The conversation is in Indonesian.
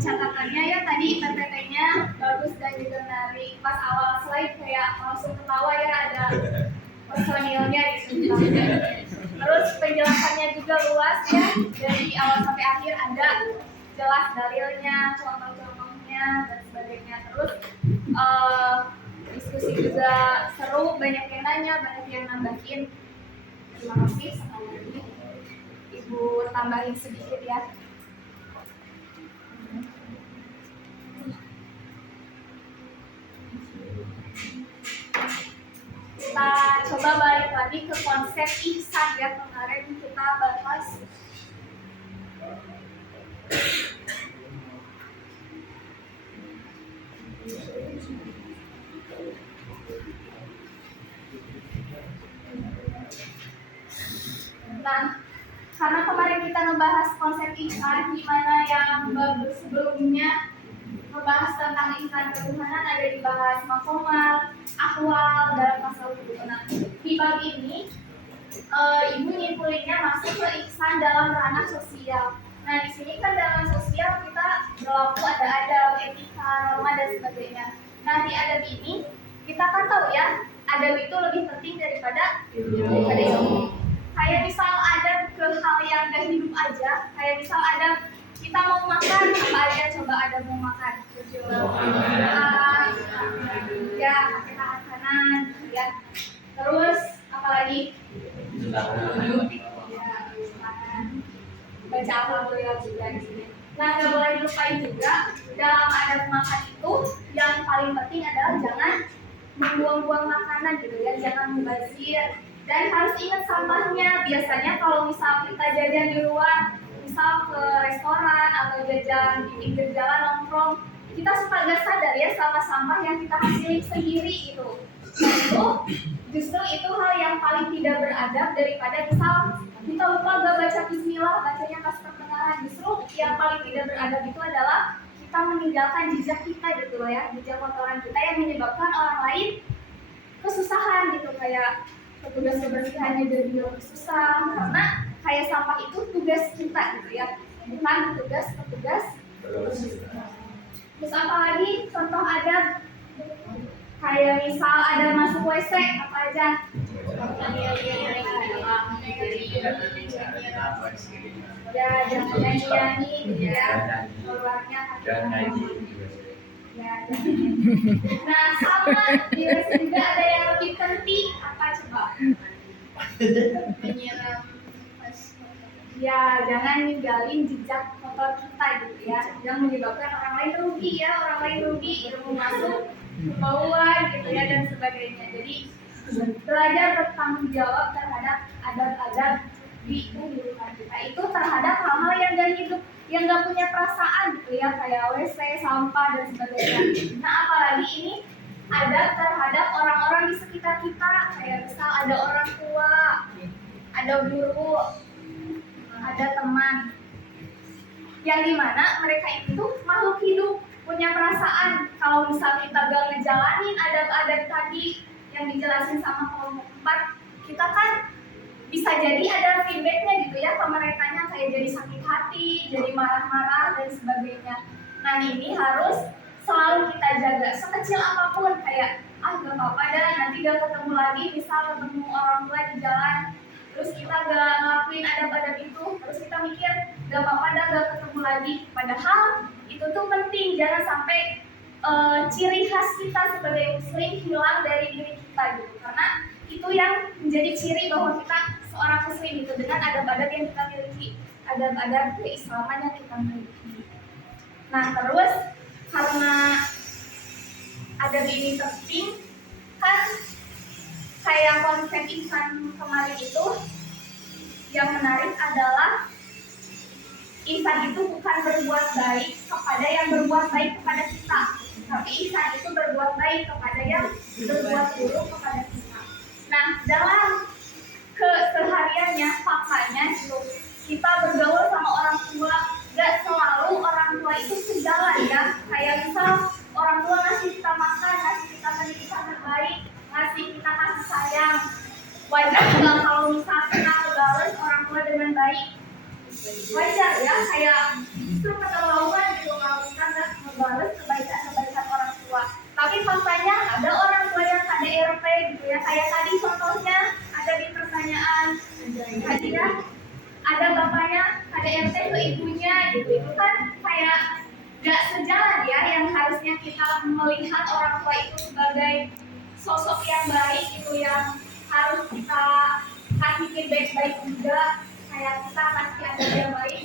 catatannya ya tadi PPT-nya bagus dan juga menarik. Pas awal slide kayak langsung ketawa ya ada personilnya di situ. Terus penjelasannya juga luas ya, dari awal sampai akhir ada jelas dalilnya, contoh-contohnya dan sebagainya. Terus diskusi juga seru, banyak yang nanya, banyak yang nambahin. Terima kasih. Sekali lagi Ibu tambahin sedikit ya. Kita coba balik lagi ke konsep ihsan ya, kemarin kita bahas. Nah, karena kemarin kita ngebahas konsep ihsan, gimana yang bagus sebelumnya membahas tentang ihsan ketuhanan ada dibahas makomal, akwal dalam pasal 7. Nah, di bab ini ibu nyimpulinnya masuk ke ihsan dalam ranah sosial. Nah, di sini kan dalam sosial kita berlaku ada adab, etika, norma dan sebagainya. Nah, di adab ini kita kan tahu ya, adab itu lebih penting daripada ilmu. Kayak misal adab ke hal yang gak hidup aja, kayak misal adab kita mau makan, apa aja coba ada mau makan? Ya, pakai tangan kanan, ya. Terus apalagi? Ya, baca alhamdulillah juga di sini. Nah, nggak boleh dilupain juga dalam adab makan itu yang paling penting adalah jangan membuang-buang makanan gitu ya, jangan mubazir dan harus ingat sampahnya. Biasanya kalau misal kita jajan di luar, misal ke restoran atau jajan di pinggir jalan nongkrong, kita suka gak sadar ya sama sampah yang kita hasilin sendiri itu. Nah, itu justru itu hal yang paling tidak beradab daripada misal kita lupa gak baca bismillah, bacanya pas pertengahan. Justru yang paling tidak beradab itu adalah kita meninggalkan jejak kita gitu loh ya, jejak kotoran kita yang menyebabkan orang lain kesusahan gitu, kayak petugas kebersihannya jadi lebih susah karena kayak sampah itu tugas kita gitu ya, bukan petugas. Terus apa lagi contoh adab? Kayak misal ada masuk WC apa aja? Ya, jangan nyanyi ya, keluarnya ya. Nah, sama di WC juga ada yang lebih penting apa coba? Menyiram. Ya, jangan ninggalin jejak kotor kita gitu ya, yang menyebabkan orang lain rugi ya, orang lain rugi, ilmu masuk bawah gitu ya dan sebagainya. Jadi belajar bertanggung jawab terhadap adab-adab di kehidupan kita itu terhadap hal-hal yang gak hidup, yang gak punya perasaan gitu ya, kayak WC, sampah dan sebagainya. Nah, apalagi ini adab terhadap orang-orang di sekitar kita, kayak misal ada orang tua, ada guru, ada teman, yang dimana mereka itu makhluk hidup, punya perasaan. Kalau misal kita gak ngejalanin adab-adab tadi yang dijelasin sama kelompok 4, kita kan bisa jadi ada feedbacknya gitu ya ke merekanya, kayak jadi sakit hati, jadi marah-marah dan sebagainya. Nah, ini harus selalu kita jaga sekecil apapun, kayak gak apa-apa dah, nanti gak ketemu lagi, misal ketemu orang tua di jalan terus kita gak ngelakuin adab-adab itu, terus kita mikir gak apa-apa dah, gak ketemu lagi. Padahal itu tuh penting, jangan sampai ciri khas kita sebagai muslim hilang dari diri kita gitu, karena itu yang menjadi ciri bahwa kita seorang muslim itu dengan adab-adab yang kita miliki, adab-adab keislaman yang kita miliki. Nah, terus karena adab ini penting kan, kayak konsep ihsan kemarin itu yang menarik adalah ihsan itu bukan berbuat baik kepada yang berbuat baik kepada kita, tapi ihsan itu berbuat baik kepada yang berbuat buruk kepada kita. Nah, dalam kesehariannya, faktanya itu kita bergaul sama orang tua, gak selalu orang tua itu sejalan ya. Kayak misal orang tua ngasih kita makan, ngasih kita pendidikan terbaik, ngasih kita kasih sayang, wajar nggak kalau misal kita balas orang tua dengan baik? Wajar ya, kayak justru keterlaluan gitu kalau kita kayak tadi contohnya ada di pertanyaan hadiah, ada bapaknya, ada RT ke ibunya gitu. Itu kan kayak gak sejalan ya, yang harusnya kita melihat orang tua itu sebagai sosok yang baik gitu, yang harus kita kasih feedback baik juga, kayak kita kasih ada yang baik.